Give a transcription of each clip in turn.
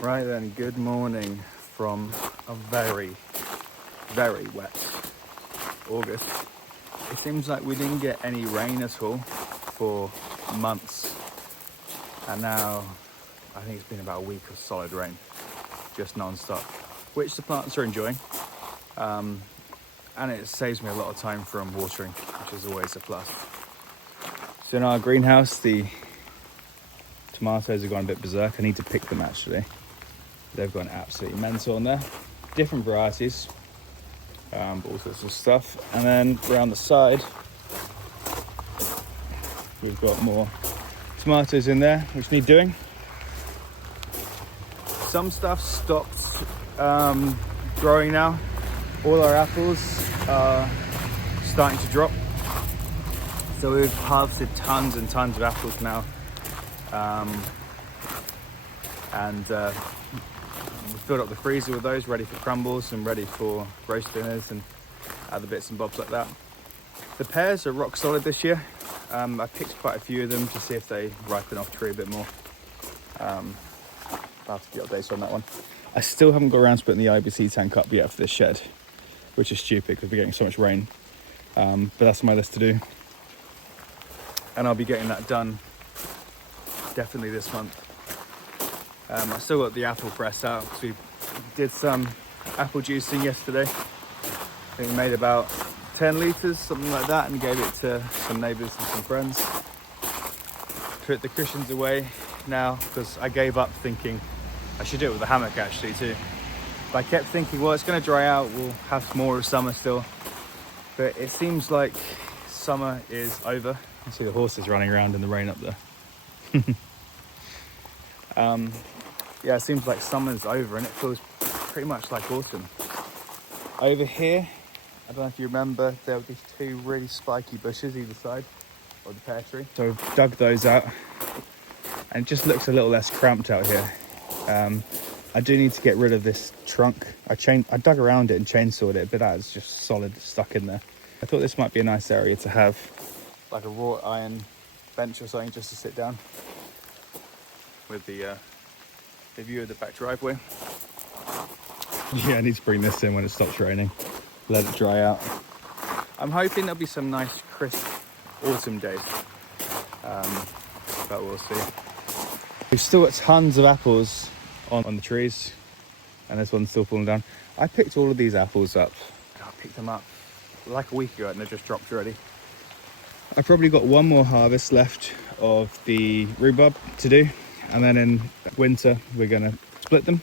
Right then, good morning from a very, very wet August. It seems like we didn't get any rain at all for months. And now I think it's been about a week of solid rain, just non-stop, which the plants are enjoying. And it saves me a lot of time from watering, which is always a plus. So in our greenhouse, the tomatoes have gone a bit berserk. I need to pick them actually. They've gone absolutely mental on there. Different varieties, but all sorts of stuff. And then around the side, we've got more tomatoes in there, which need doing. Some stuff stopped growing now. All our apples are starting to drop. So we've harvested tons and tons of apples now. We filled up the freezer with those, ready for crumbles and ready for roast dinners and other bits and bobs like that. The pears are rock solid this year. I picked quite a few of them to see if they ripen off tree a bit more. I'll have to get updates on that one. I still haven't got around to putting the IBC tank up yet for this shed, which is stupid because we're getting so much rain. But that's on my list to do. And I'll be getting that done definitely this month. I still got the apple press out because we did some apple juicing yesterday. I think we made about 10 litres, something like that, and gave it to some neighbours and some friends. Put the cushions away now because I gave up thinking I should do it with a hammock actually too. But I kept thinking, well, it's going to dry out, we'll have more of summer still. But it seems like summer is over. You see the horses running around in the rain up there. Yeah, it seems like summer's over and it feels pretty much like autumn. Over here, I don't know if you remember, there were these two really spiky bushes either side of the pear tree. So I've dug those out and it just looks a little less cramped out here. I do need to get rid of this trunk. I dug around it and chainsawed it, but that is just solid stuck in there. I thought this might be a nice area to have like a wrought iron bench or something just to sit down with the view of the back driveway. Yeah, I need to bring this in when it stops raining. Let it dry out. I'm hoping there'll be some nice crisp autumn days, but we'll see. We've still got tons of apples on the trees, and this one's still falling down. I picked all of these apples up. I picked them up like a week ago and they just dropped already. I've probably got one more harvest left of the rhubarb to do, and then in winter we're going to split them.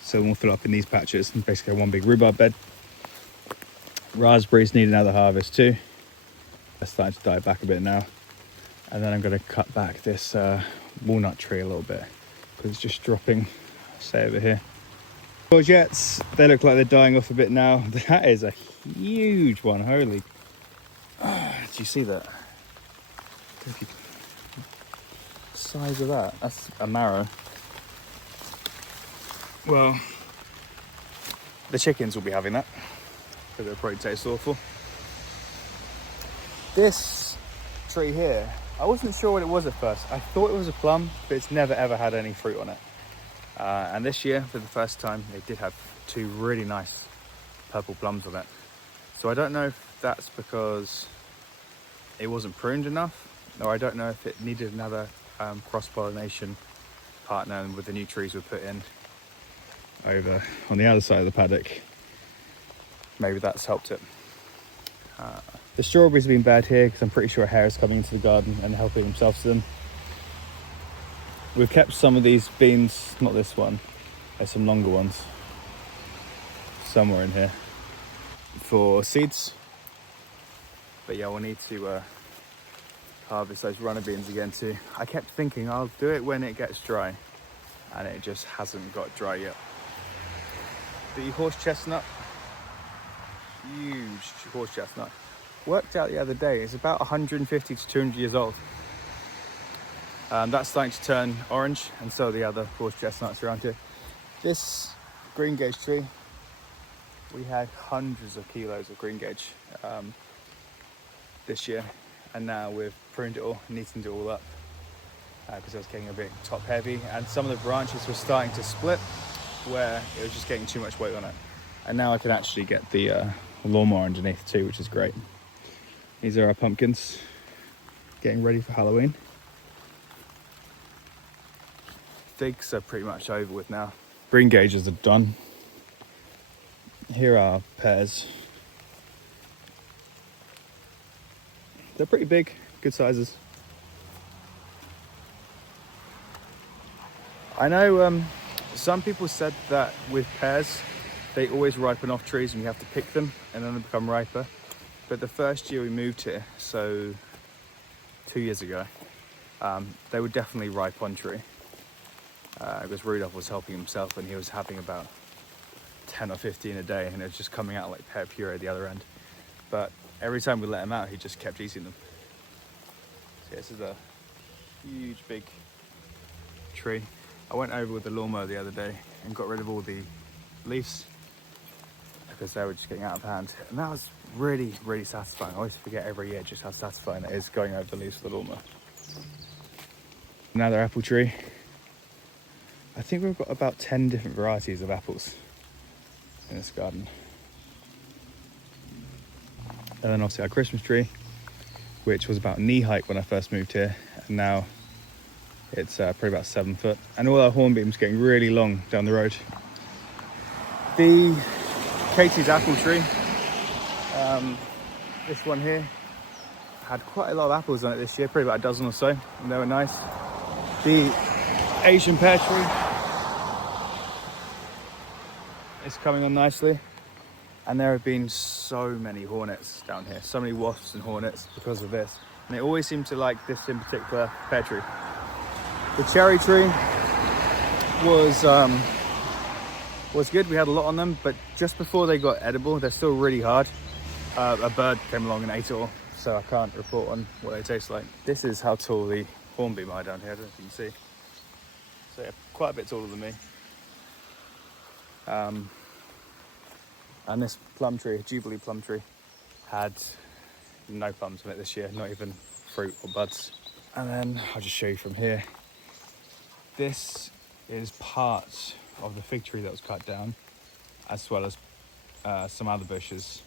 So we'll fill up in these patches and basically have one big rhubarb bed. Raspberries need another harvest too. They're starting to die back a bit now. And then I'm going to cut back this walnut tree a little bit because it's just dropping, say over here. Courgettes, they look like they're dying off a bit now. That is a huge one, holy. Do you see that? Size of that, that's a marrow. Well, the chickens will be having that because it'll probably taste awful. This tree here, I wasn't sure what it was at first. I thought it was a plum, but it's never ever had any fruit on it. And this year, for the first time, it did have two really nice purple plums on it. So I don't know if that's because it wasn't pruned enough, or I don't know if it needed another cross-pollination partner with the new trees we put in over on the other side of the paddock. Maybe that's helped it. The strawberries have been bad here because I'm pretty sure a hare is coming into the garden and helping themselves to them. We've kept some of these beans, not this one, there's some longer ones somewhere in here for seeds. But yeah, we'll need to harvest those runner beans again too. I kept thinking I'll do it when it gets dry, and it just hasn't got dry yet. The horse chestnut, huge horse chestnut, worked out the other day, it's about 150 to 200 years old. That's starting to turn orange, and so are the other horse chestnuts around here. This green gage tree, we had hundreds of kilos of green gage this year, and now we've pruned it all, neatened it all up. because it was getting a bit top heavy, and some of the branches were starting to split where it was just getting too much weight on it. And now I can actually get the lawnmower underneath too, which is great. These are our pumpkins, getting ready for Halloween. Figs are pretty much over with now. Green gauges are done. Here are pears. They're pretty big, good sizes. I know some people said that with pears, they always ripen off trees and you have to pick them and then they become riper. But the first year we moved here, so 2 years ago, they were definitely ripe on tree. Because Rudolph was helping himself and he was having about 10 or 15 a day, and it was just coming out like pear puree at the other end. But every time we let him out, he just kept eating them. So this is a huge, big tree. I went over with the lawnmower the other day and got rid of all the leaves because they were just getting out of hand. And that was really, really satisfying. I always forget every year just how satisfying it is going over the leaves with the lawnmower. Another apple tree. I think we've got about 10 different varieties of apples in this garden. And then obviously our Christmas tree, which was about knee height when I first moved here, and now it's probably about 7 foot. And all our hornbeams getting really long down the road. The Katie's apple tree, this one here, had quite a lot of apples on it this year, probably about a dozen or so, and they were nice. The Asian pear tree is coming on nicely, and there have been so many hornets down here, so many wasps and hornets because of this, and they always seem to like this in particular pear tree. The cherry tree was good. We had a lot on them, but just before they got edible, they're still really hard. A bird came along and ate it all, so I can't report on what they taste like. This is how tall the hornbeam are down here. I don't know if you can see. So yeah, quite a bit taller than me. And this plum tree, Jubilee plum tree, had no plums on it this year, not even fruit or buds. And then I'll just show you from here. This is part of the fig tree that was cut down, as well as some other bushes.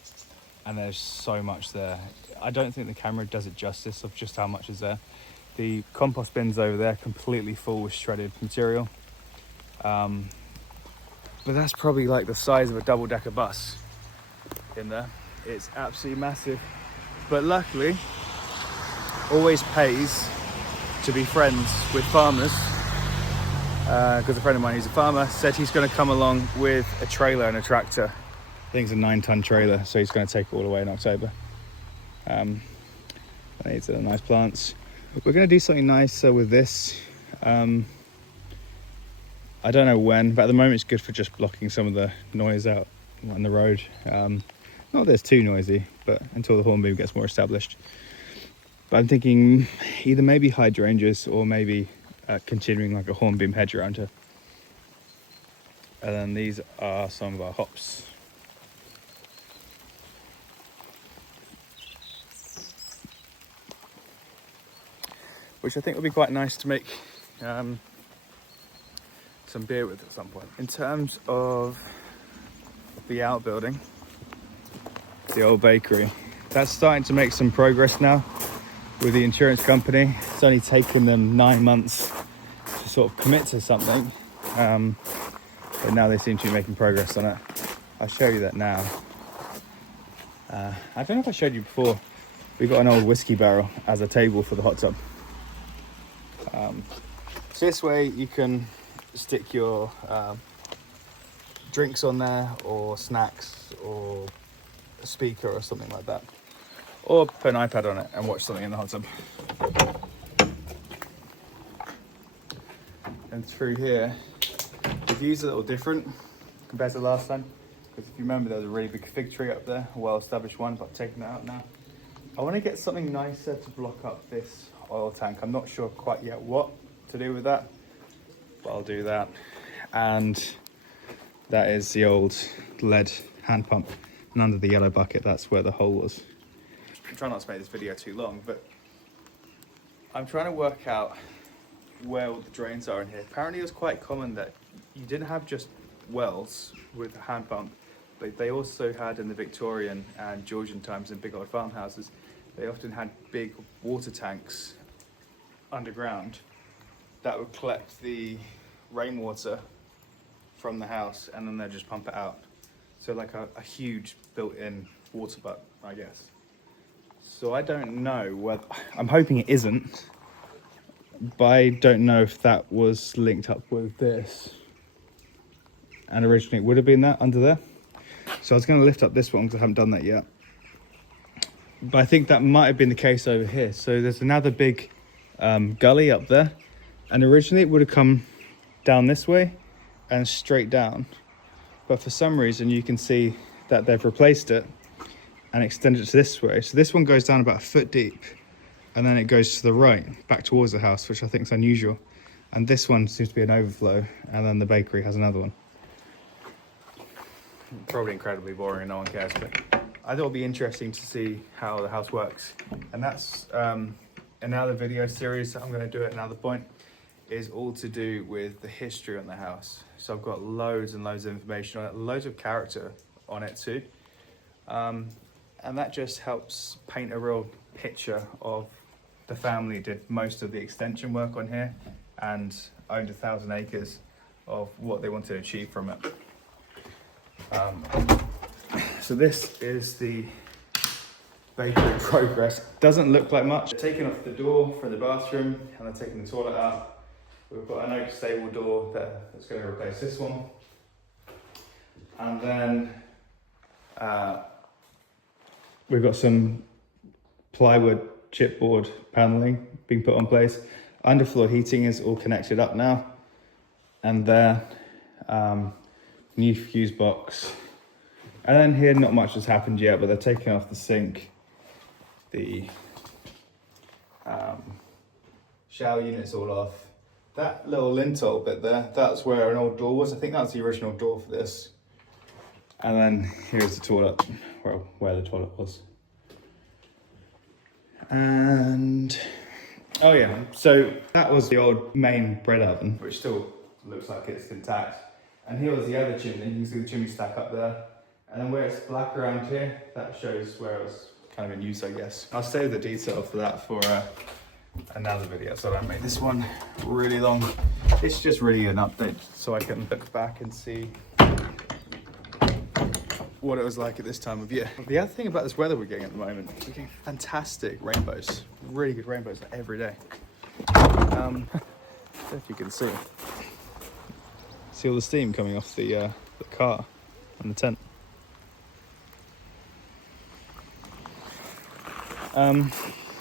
And there's so much there. I don't think the camera does it justice of just how much is there. The compost bin's over there, completely full with shredded material. But that's probably like the size of a double-decker bus in there. It's absolutely massive. But luckily, always pays to be friends with farmers. Because a friend of mine who's a farmer said he's going to come along with a trailer and a tractor. I think it's a 9-ton trailer, so he's going to take it all away in October. These are nice plants. We're going to do something nicer with this. I don't know when, but at the moment it's good for just blocking some of the noise out on the road. Not that it's too noisy, but until the hornbeam gets more established. But I'm thinking either maybe hydrangeas or maybe continuing like a hornbeam hedge around here. And then these are some of our hops. Which I think would be quite nice to make some beer with at some point. In terms of the outbuilding, the old bakery, that's starting to make some progress now with the insurance company. It's only taken them 9 months to sort of commit to something, but now they seem to be making progress on it. I'll show you that now. I don't know if I showed you before, we got an old whiskey barrel as a table for the hot tub. So this way you can stick your drinks on there, or snacks, or a speaker or something like that, or put an iPad on it and watch something in the hot tub. And through here the view's a little different compared to last time, because if you remember there was a really big fig tree up there, a well-established one, but I've taken that out now. I want to get something nicer to block up this oil tank. I'm not sure quite yet what to do with that, but I'll do that. And that is the old lead hand pump, and under the yellow bucket, that's where the hole was. I'm trying not to make this video too long, but I'm trying to work out where all the drains are in here. Apparently it was quite common that you didn't have just wells with a hand pump, but they also had in the Victorian and Georgian times in big old farmhouses, they often had big water tanks underground that would collect the rainwater from the house and then they'd just pump it out. So like a huge built-in water butt, I guess. So I don't know whether, I'm hoping it isn't, but I don't know if that was linked up with this. And originally it would have been that under there. So I was going to lift up this one because I haven't done that yet. But I think that might have been the case over here. So there's another big gully up there. And originally it would have come down this way and straight down. But for some reason you can see that they've replaced it and extended it to this way. So this one goes down about a foot deep and then it goes to the right, back towards the house, which I think is unusual. And this one seems to be an overflow, and then the bakery has another one. Probably incredibly boring and no one cares, but I thought it'd be interesting to see how the house works. And that's another video series that I'm going to do at another point, is all to do with the history on the house. So I've got loads and loads of information on it, loads of character on it too. And that just helps paint a real picture of the family did most of the extension work on here and owned 1,000 acres of what they wanted to achieve from it. So this is the bakery progress. Doesn't look like much. They're taking off the door for the bathroom and they're taking the toilet out. We've got an oak stable door that's going to replace this one. And then we've got some plywood chipboard paneling being put on place. Underfloor heating is all connected up now. And there, new fuse box. And then here, not much has happened yet, but they're taking off the sink. The shower unit's all off. That little lintel bit there, that's where an old door was. I think that's the original door for this. And then here's the toilet, where the toilet was. And, oh yeah, so that was the old main bread oven, which still looks like it's intact. And here was the other chimney. You can see the chimney stack up there. And then where it's black around here, that shows where it was kind of in use, I guess. I'll save the detail for that for another video, so I don't make this one really long. It's just really an update so I can look back and see what it was like at this time of year. The other thing about this weather we're getting at the moment, we're getting fantastic rainbows, really good rainbows every day. I don't know if you can see all the steam coming off the car and the tent.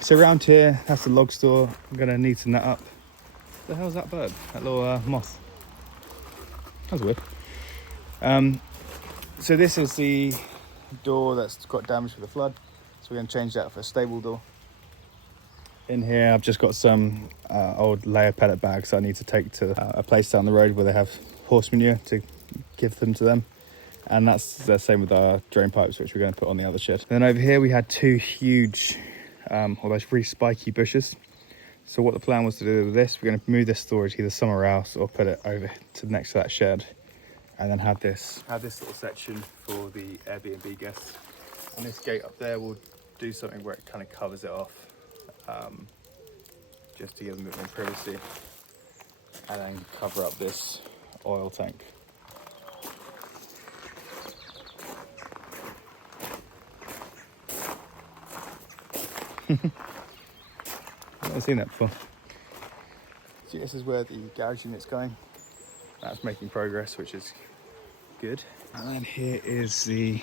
So around here, that's the log store. I'm gonna neaten that up. What the hell's that bird? That little moth. That was weird. So this is the door that's got damage with the flood. So we're gonna change that for a stable door. In here, I've just got some old layer pellet bags I need to take to a place down the road where they have horse manure to give them to them. And that's the same with our drain pipes, which we're going to put on the other shed. Then over here we had two huge, almost really spiky bushes. So what the plan was to do with this, we're going to move this storage either somewhere else or put it over to next to that shed. And then have this little section for the Airbnb guests. And this gate up there will do something where it kind of covers it off, just to give them a bit more privacy. And then cover up this oil tank. I've never seen that before. See, this is where the garage unit's going. That's making progress, which is good. And then here is the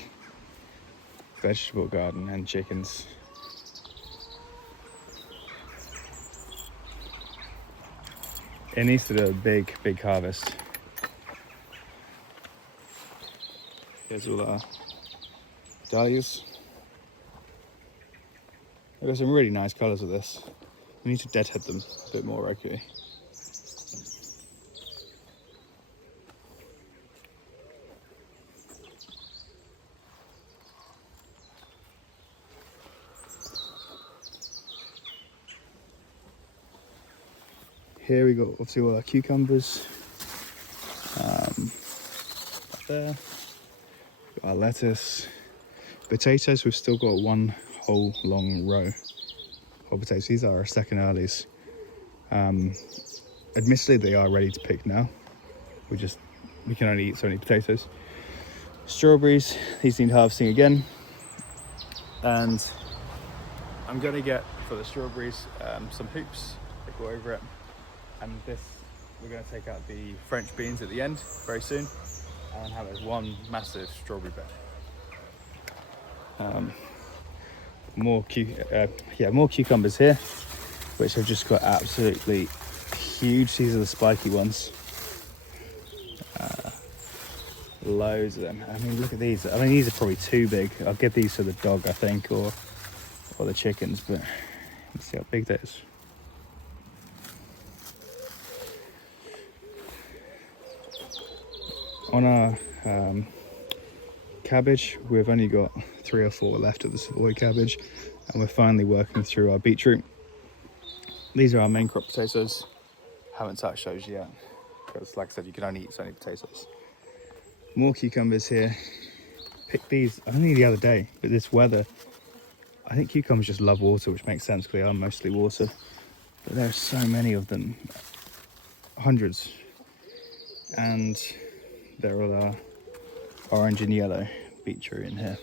vegetable garden and chickens. It needs to do a big harvest. Here's all our dahlias. There are some really nice colours with this. We need to deadhead them a bit more regularly. Here we got obviously all our cucumbers. Up there, got our lettuce. Potatoes, we've still got one whole long row of potatoes. These are our second earlies. Admittedly, they are ready to pick now. We can only eat so many potatoes. Strawberries, these need harvesting again. And I'm gonna get, for the strawberries, some hoops that go over it. And this, we're gonna take out the French beans at the end very soon and have it as one massive strawberry bed. More cucumbers here, which have just got absolutely huge. These are the spiky ones. Loads of them. I mean, look at these. I mean, these are probably too big. I'll give these to the dog, I think, or the chickens, but let's see how big that is. On our cabbage, we've only got 3 or 4 left of the Savoy cabbage, and we're finally working through our beetroot. These are our main crop potatoes. Haven't touched those yet, because like I said, you can only eat so many potatoes. More cucumbers here. Picked these only the other day, but this weather, I think cucumbers just love water, which makes sense because they are mostly water. But there are so many of them, hundreds. And there are our orange and yellow beetroot in here.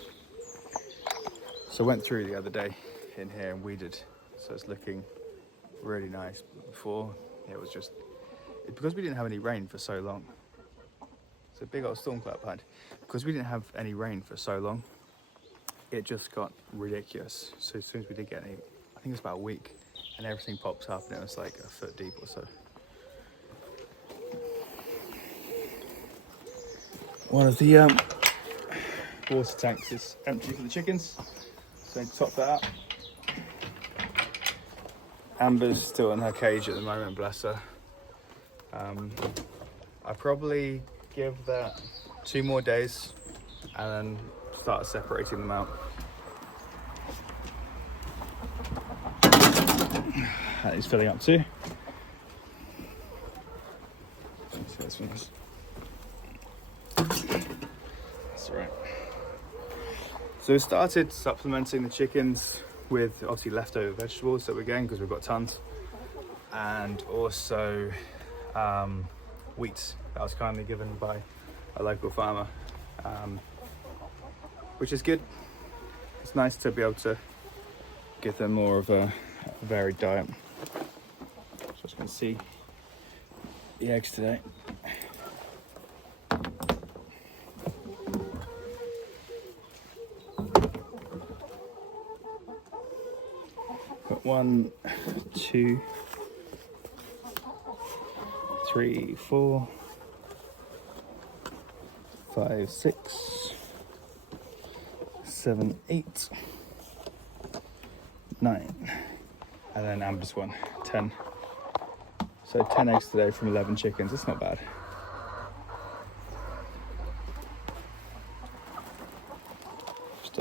So I went through the other day in here and weeded, so it's looking really nice. Before, it was just, because we didn't have any rain for so long. It's a big old storm cloud behind. Because we didn't have any rain for so long, it just got ridiculous. So as soon as we did get any, I think it was about a week, and everything pops up and it was like a foot deep or so. One of the water tanks is empty for the chickens, so to top that up. Amber's still in her cage at the moment, bless her. I probably give that 2 more days and then start separating them out. That is filling up too. This one is. That's right. So we started supplementing the chickens with obviously leftover vegetables that we're getting because we've got tons, and also wheat that was kindly given by a local farmer, which is good. It's nice to be able to give them more of a varied diet. So as you can see, the eggs today. Got 1, 2, 3, 4, 5, 6, 7, 8, 9, and then Amber's one, 10. So 10 eggs today from 11 chickens. It's not bad. Just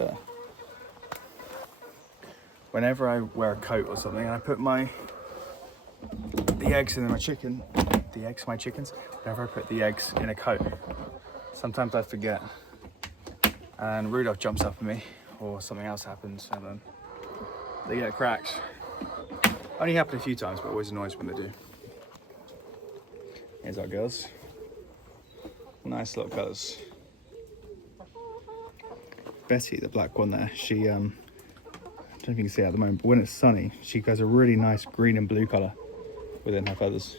whenever I wear a coat or something and I put the eggs in my chickens, whenever I put the eggs in a coat, sometimes I forget and Rudolph jumps up at me or something else happens and then they get cracked. Only happened a few times, but always annoys when they do. Here's our girls. Nice little colours. Betty, the black one there, she, I don't know if you can see it at the moment, but when it's sunny, she has a really nice green and blue colour within her feathers.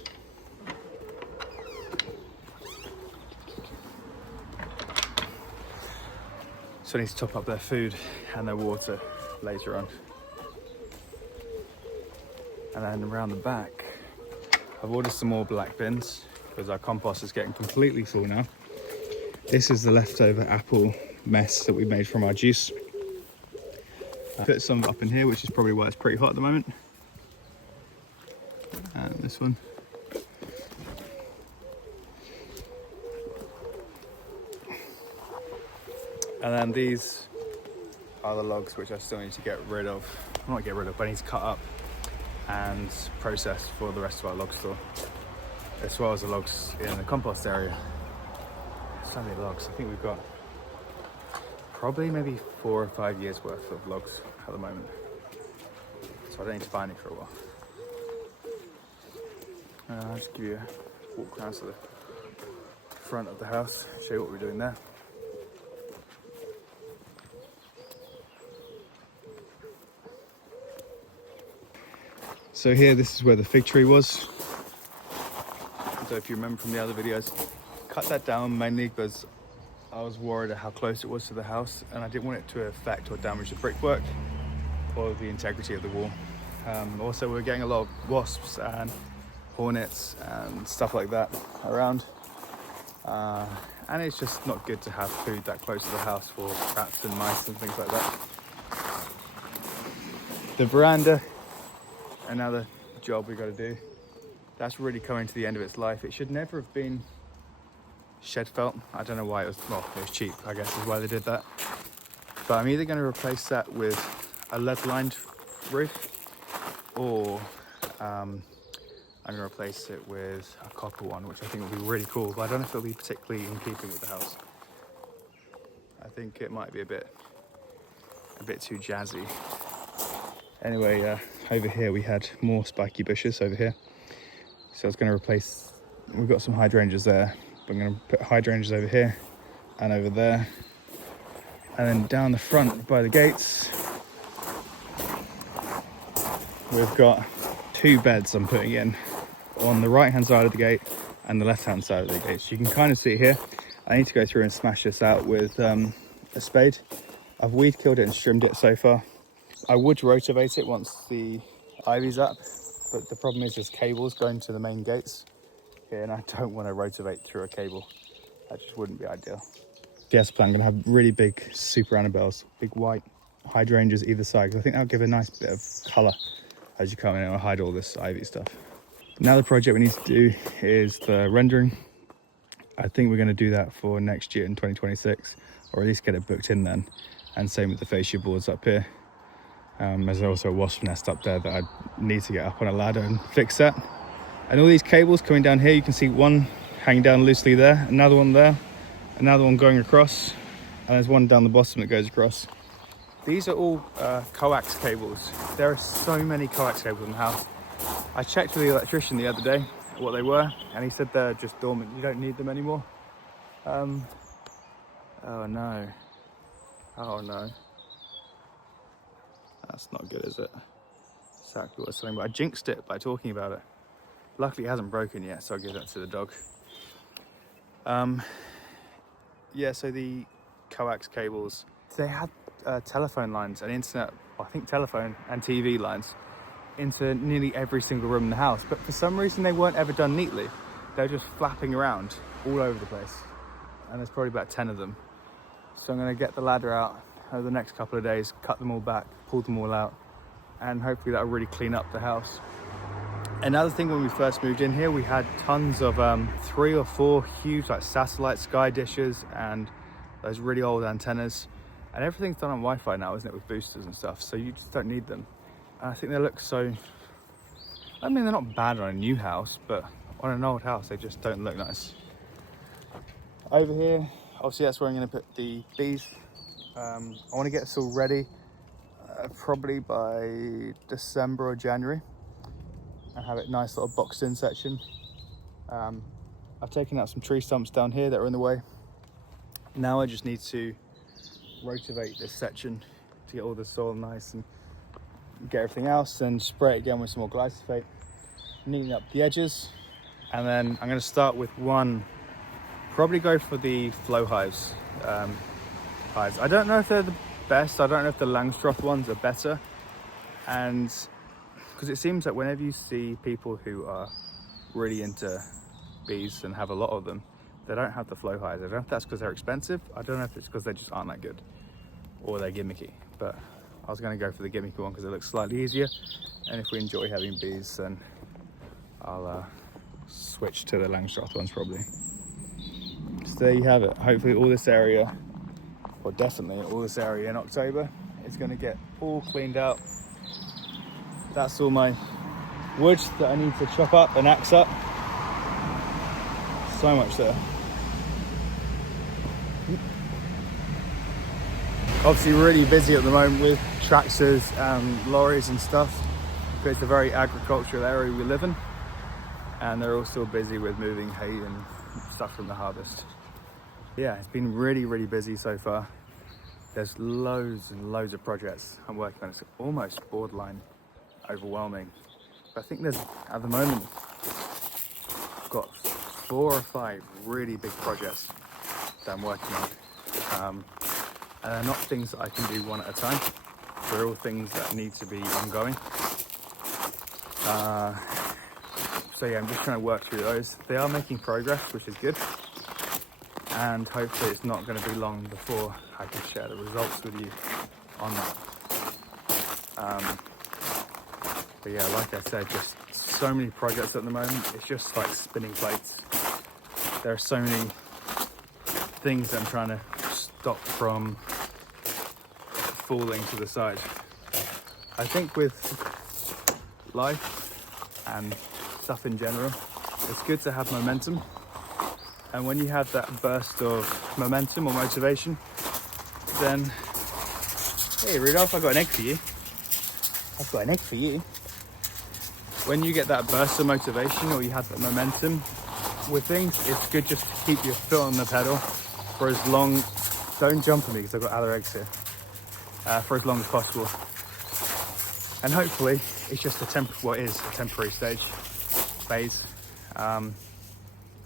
So I need to top up their food and their water later on. And then around the back, I've ordered some more black bins because our compost is getting completely full now. This is the leftover apple mess that we made from our juice. I put some up in here, which is probably why it's pretty hot at the moment. And this one. And then these are the logs which I still need to get rid of. Not get rid of, but I need to cut up and processed for the rest of our log store, as well as the logs in the compost area. So many logs. I think we've got probably maybe 4 or 5 years worth of logs at the moment, so I don't need to buy any for a while. I'll just give you a walk around to the front of the house, show you what we're doing there. So here, this is where the fig tree was. I don't know if you remember from the other videos. Cut that down mainly because I was worried at how close it was to the house, and I didn't want it to affect or damage the brickwork or the integrity of the wall. Also, we were getting a lot of wasps and hornets and stuff like that around. And it's just not good to have food that close to the house for rats and mice and things like that. The veranda, another job we got to do. That's really coming to the end of its life. It should never have been shed felt. I don't know why it was, well, it was cheap, I guess is why they did that. But I'm either going to replace that with a lead lined roof, or I'm going to replace it with a copper one, which I think will be really cool, but I don't know if it'll be particularly in keeping with the house. I think it might be a bit too jazzy. Anyway, over here we had more spiky bushes over here. So I was going to replace, we've got some hydrangeas there. I'm going to put hydrangeas over here and over there. And then down the front by the gates, we've got 2 beds I'm putting in on the right hand side of the gate and the left hand side of the gate. So you can kind of see it here. I need to go through and smash this out with a spade. I've weed killed it and trimmed it so far. I would rotivate it once the ivy's up, but the problem is there's cables going to the main gates here, and I don't want to rotivate through a cable. That just wouldn't be ideal. Yes, plan, I'm going to have really big super annabelles, big white hydrangeas either side, because I think that'll give a nice bit of colour as you come in and hide all this ivy stuff. Now the project we need to do is the rendering. I think we're going to do that for next year in 2026, or at least get it booked in then. And same with the fascia boards up here. There's also a wasp nest up there that I need to get up on a ladder and fix that. And all these cables coming down here, you can see one hanging down loosely there, another one there, another one going across, and there's one down the bottom that goes across. These are all coax cables. There are so many coax cables in the house. I checked with the electrician the other day what they were, and he said they're just dormant. You don't need them anymore. Oh no. Oh no. That's not good, is it? Exactly what I was saying, but I jinxed it by talking about it. Luckily it hasn't broken yet, so I'll give that to the dog. Yeah, so the coax cables, they had telephone lines and internet, well, I think telephone and TV lines into nearly every single room in the house, but for some reason they weren't ever done neatly. They were just flapping around all over the place, and there's probably about 10 of them. So I'm going to get the ladder out over the next couple of days, cut them all back, pull them all out, and hopefully that'll really clean up the house. Another thing, when we first moved in here, we had tons of 3 or 4 huge like satellite sky dishes and those really old antennas, and everything's done on Wi-Fi now, isn't it, with boosters and stuff, so you just don't need them. And I think they look so, I mean, they're not bad on a new house, but on an old house they just don't look nice. Over here, obviously that's where I'm going to put the bees. I want to get this all ready probably by December or January and have it nice little boxed in section. I've taken out some tree stumps down here that are in the way. Now I just need to rotivate this section to get all the soil nice and get everything else, and spray it again with some more glyphosate, neaten up the edges, and then I'm going to start with one, probably go for the flow hives. I don't know if they're the best. I don't know if the Langstroth ones are better, and because it seems that whenever you see people who are really into bees and have a lot of them, they don't have the flow hives. I don't know if that's because they're expensive. I don't know if it's because they just aren't that good or they're gimmicky, but I was going to go for the gimmicky one because it looks slightly easier, and if we enjoy having bees, then I'll switch to the Langstroth ones probably. So there you have it. Hopefully all this area, or definitely all this area in October, is going to get all cleaned out. That's all my wood that I need to chop up and axe up. So much there. Obviously really busy at the moment with tractors and lorries and stuff, because it's a very agricultural area we live in, and they're also busy with moving hay and stuff from the harvest. Yeah, it's been really busy so far. There's loads and loads of projects I'm working on. It's almost borderline overwhelming. But I think there's, at the moment, I've got 4 or 5 really big projects that I'm working on. And they're not things that I can do one at a time. They're all things that need to be ongoing. So yeah, I'm just trying to work through those. They are making progress, which is good. And hopefully it's not going to be long before I can share the results with you on that. But yeah, like I said, just so many projects at the moment. It's just like spinning plates. There are so many things that I'm trying to stop from falling to the side. I think with life and stuff in general, it's good to have momentum. And when you have that burst of momentum or motivation, then, hey Rudolph, I've got an egg for you. I've got an egg for you. When you get that burst of motivation or you have that momentum with things, it's good just to keep your foot on the pedal for as long, don't jump at me because I've got other eggs here, for as long as possible. And hopefully it's just a temporary phase.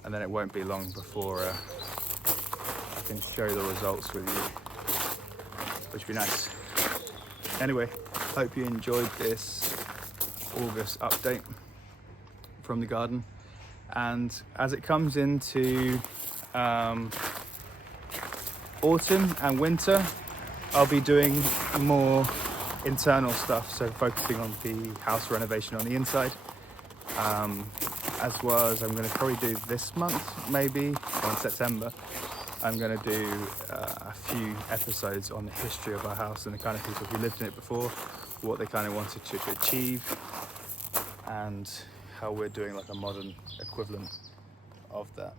And then it won't be long before I can show the results with you, which would be nice. Anyway, hope you enjoyed this August update from the garden. And as it comes into autumn and winter, I'll be doing more internal stuff, so focusing on the house renovation on the inside. As well as I'm going to probably do this month, maybe, or in September, I'm going to do a few episodes on the history of our house and the kind of people who lived in it before, what they kind of wanted to achieve, and how we're doing like a modern equivalent of that.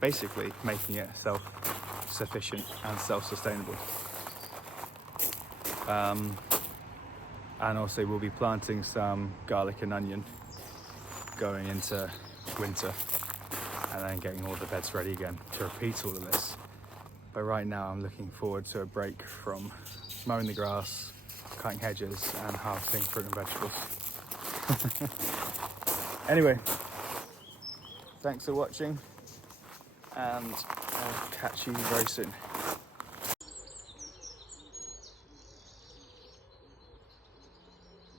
Basically making it self-sufficient and self-sustainable. And also we'll be planting some garlic and onion going into winter, and then getting all the beds ready again to repeat all of this. But right now I'm looking forward to a break from mowing the grass, cutting hedges and harvesting fruit and vegetables. Anyway, thanks for watching, and I'll catch you very soon.